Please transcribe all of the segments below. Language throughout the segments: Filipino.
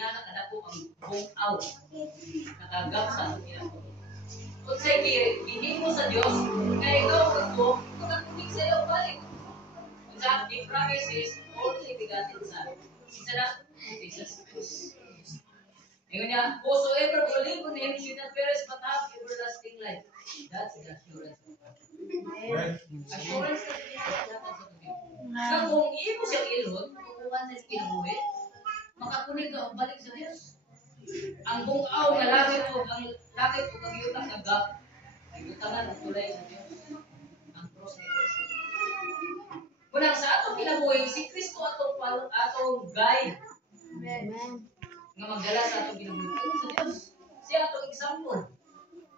inana kadako ang bungaw nakagap sa atong kinabuhi. Kung sa'yo gihimo sa Dios, kaya ikaw ako magkakubig sa iyo balik. Kung sa the promises, only begotten Son. Isa na, Jesus Christ. Ngayon niya, whosoever believe on Him should not perish but have everlasting life. That's the assurance of God. Assurance na pinagkakatan sa tubig. Na kung imo siya ilon, kukuhan sa kinabuhi, makakunig ka balik sa Diyos. Ang bungaw na langit o ang yutang nagap, ay yutangan ang tulay sa Diyos. Ang cross ni Kristo. Kunang sa atong kinabuhi, si Kristo atong guide. Amen. Nga magdala sa atong kinabuhi sa Diyos. Siya atong example.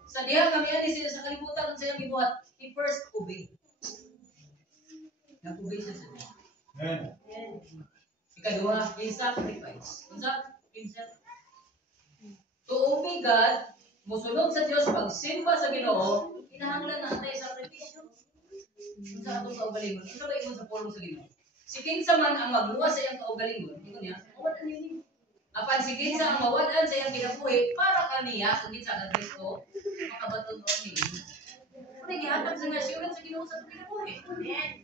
Sa diha kami ani sila sa kalibutan sa iyang gibuhat, he first obey. Nag-obey sa Diyos. Amen. Ikaduha, he sacrifice. Unsa? Himself. To obey God, musunod sa Diyos, pagsimba sa Ginoo, kinahanglan na tayo sakripisyo. Unsa atong kaugalingon? Unsa ba ingon sa pulong sa Ginoo? Si kinsa man ang magluwas sa iyang kaugalingon, ingon niya, mawad ani. Apan si kinsa ang mawadan sa iyang kinabuhi para kaniya kung kinsa ka Kristo, makabaton ni. Kung gihatag sa assurance sa Ginoo sa kinabuhi.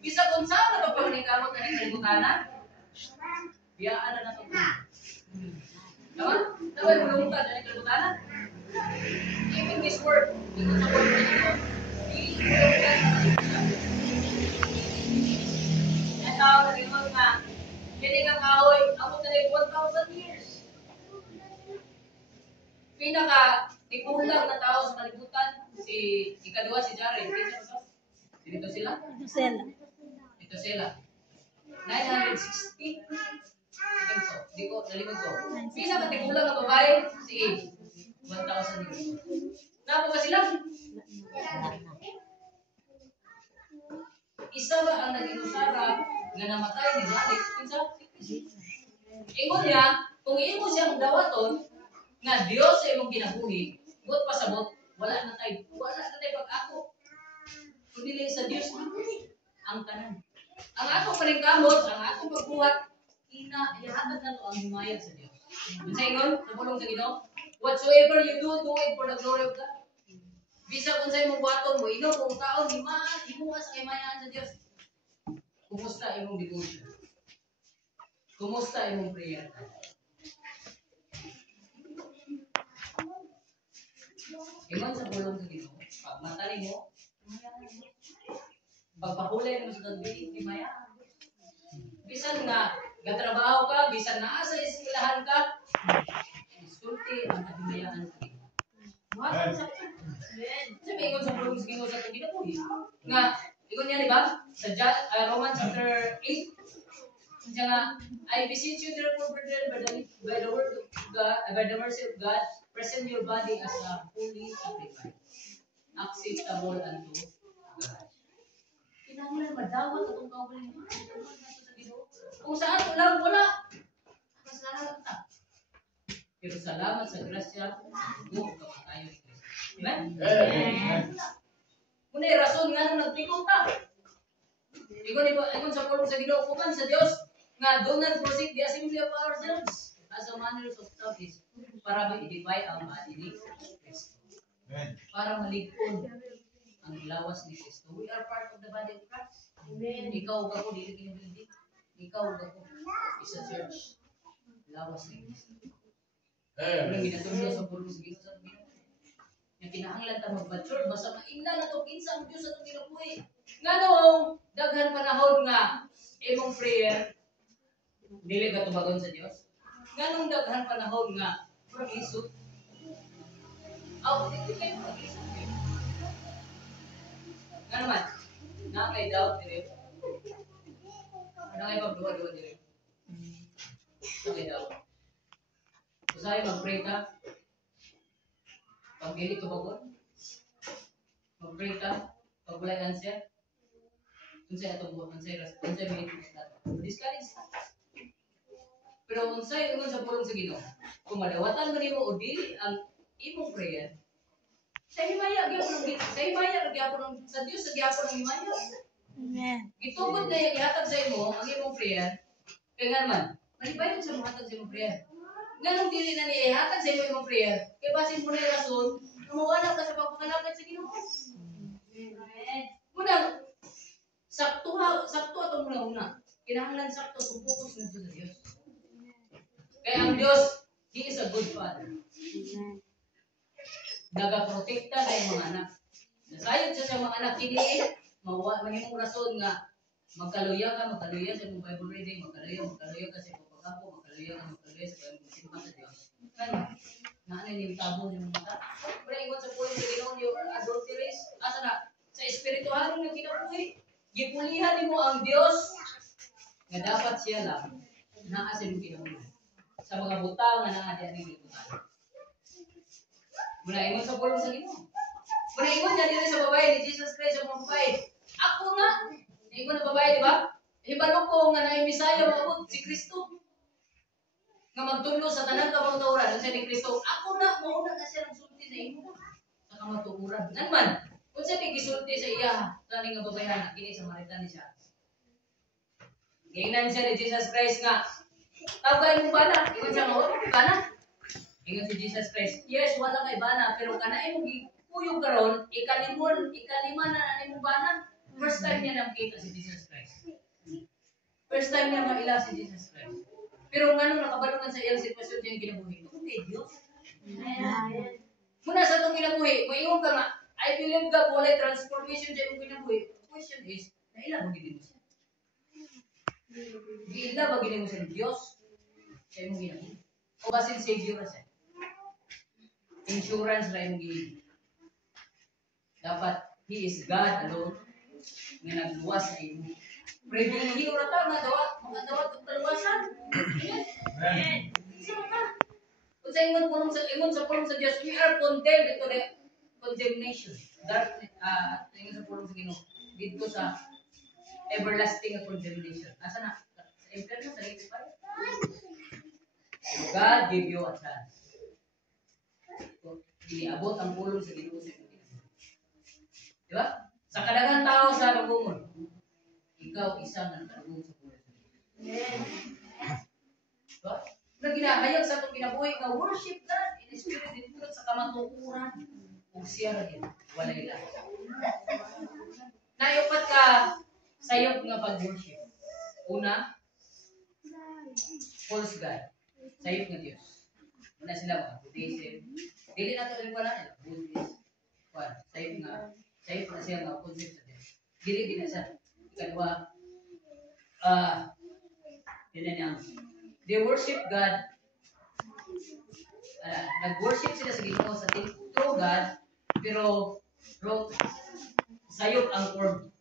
Bisa kung saan na pagpamanikamot na rin kalibutan, biyaan na nato. Tama? Tama yung mulungtad na rin kalibutan. Even this word, ingon sa word na ito, ang tao na rin nga, hindi ka kahoy, abot na rin 1,000 years. Pinaka-tikulang na tao sa kalibutan, ikaduha si Jared. Dito sila? Ito sila. 960? I think so. Hindi ko, nalimod ko. Pinaka-tikulang na babae, si Eve. 1,000 years. Napo ka sila? Isa ba ang naging usara na namatay ni Alex? Pinsa? Ingon niya, kung imo siyang dawaton, nga Dios sa imong kinabuhi, buot pasabot, wala na tayo pag-ako. Kung dili sa Dios, ang tanan. Ang atong paningkamot, ang atong pagbuhat, ihatag na to ang himaya sa Dios. Sa ingon, napulong sa Ginoo, whatsoever you do, do it for the glory of God. Bisa kung sa imong buhaton mo, inom kung taon, himuha sa himayaan sa Dios. Kumusta imong devotion? Kumusta imong prayer? Iman sa pulong sa Ginoo, pag matali mo, pagpahulay mo sa tagbiling, himayaan. Bisan nga, gatrabaho ka, bisan naa sa eskwelahan ka, sulti ang kahimayaan sa Ginoo. Buhaton sa sabi ingon sa pulong sa Ginoo sa kinabuhi. Nga, ingon niya, di ba? Sa Romans chapter 8, siya nga, I beseech you therefore, brethren, by the word of God, by the mercy of God, present your body as a holy sacrifice, acceptable unto God. Kinahanglan madawat atong kaugalingon. Kung sa ato lang wala, kasalanan ta. Pero salamat sa grasya, buong kamatayon ni Kristo. Amen? Amen. Muna yung rason nga nung nagpikot ta. Ikon sa pulong sa Ginoo, kuman sa Dios, nga do not forsake the assembly of ourselves as a manner of practice para ma-edify ang body ni Kristo. Para maligpon ang lawas ni Kristo. We are part of the body of Christ. Amen. Ikaw ako, dili kinibuilding. Ikaw ako, isa church. Lawas ni Kristo. Walang ginatulo sa pulong sa Ginoo sa Ginoo. Nga kinahanglan ta mag-mature, basta maingnan na ito, kinsa ang Diyos sa itong kinabuhi. Nga noong daghan panahon nga, imong prayer, dili ka tumagon sa Diyos. Nga noong daghan panahon nga, pag-isot, hindi kayo pag-isot. Nga naman, nakay doubt dire. Nakay pagduwa-duwa dire. Nakay doubt. Usahay mag-pray ka, pag dili tumagon, mag-pray ka, pag walay answer, unsay atong buhat, unsay may discourage. Pero unsay ingon sa pulong sa Ginoo, kung madawatan man nimo o dili ang imong prayer, sa himaya gyapon sa Dios sa gyapon ang himaya. Amen. Gitugod na ihatag sa imo ang imong prayer, kaya nga naman, malibay sa ihatag sa imong prayer. Ganong dili na niya ihatag sa imo imong prayer. Kaya basin mo na yung rason, mawala ka sa pagpakalapit sa Ginoo. Munang, sakto atong una. Kinahanglan sakto kung focus na sa Diyos. Kaya ang Diyos, He is a good Father. Nagaprotekta sa iyong mga anak. Nasayod siya sa mga anak, hindi mahimong rason nga magkaluya sa imong Bible reading, magkaluya ka sa imong pagkapo, magkaluya sa imong simpa sa Diyos. Ano? Naano yung tabo ng mata? Pero ingon sa pulis sa Ginoo, you are adulterers. Asa na? Sa espirituhan ng kinabuhi. Gipulihan mo ang Diyos nga dapat siya lang naa sa imong kinabuhi. Sa mga butang nga naa diyan ni butang. Muna ingon sa pulis sa Ginoo. Muna ingon niya dito sa babae ni Jesus Christ sa mga babae. Ako nga, ingon na babae, di ba? Hibalo ko nga na Misaya maabot si Kristo. Nga magtulo sa tanang kamatuoran sa ni Kristo. Ako na, mauna na siya ng sulti sa imo. Sa kamatuoran. Naman, kung siya gisulti sa iya, tani nga babayan, kini sa Samaritan ni siya. Gingnan siya ni Jesus Christ nga, tawagay mo ba na? Ingon siya nga, bana? Ingon si Jesus Christ, yes, wala kay bana, pero kanay mo gipuyog karon, ikalima na mo bana. First time niya nakita si Jesus Christ. First time niya maila si Jesus Christ. Pero ngano nakabalungan sa iyang sitwasyon diyang kinabuhi? Ito kay Diyos. Muna sa itong kinabuhi, maiwan ka nga, I believe God walay transformation sa iyong kinabuhi. The question is, naila mo gini mo siya? Naila ba gini mo siya ng Diyos sa iyong kinabuhi? O basin Savior siya? Insurance na iyong gini. Dapat, He is God alone nga nagluwas sa iyong. Pribilehyo na ta nga mga dawat og kaluwasan. Amen. Sino ka? Kung sa ingon sa pulong sa Dios, we are condemned to the condemnation. Darkness, ingon sa pulong sa Ginoo dito sa everlasting condemnation. Asa na? Sa infierno sa lake fire. God give you a chance. Iniabot ang pulong sa Ginoo sa inyo. Di ba? Sa kadaghan tao sa lubungon, ikaw isang nagtarong sa pulis. Diba? Na ginahayag sa itong kinabuhi nga worship God in spirit and truth sa kamatukuran. Kung siya rin, walay lang. Naiupat ka sayop nga pag-worship. Una, false God. Sayop nga Diyos. Una sila mga Buddhism. Dili na ito rin pala nila. Buddhist. Sayop na siya nga concept sa Diyos. Dili din na siya. Kadwa, they worship God. Nag-worship sila sa Ginoo sa true God, pero sayop ang form.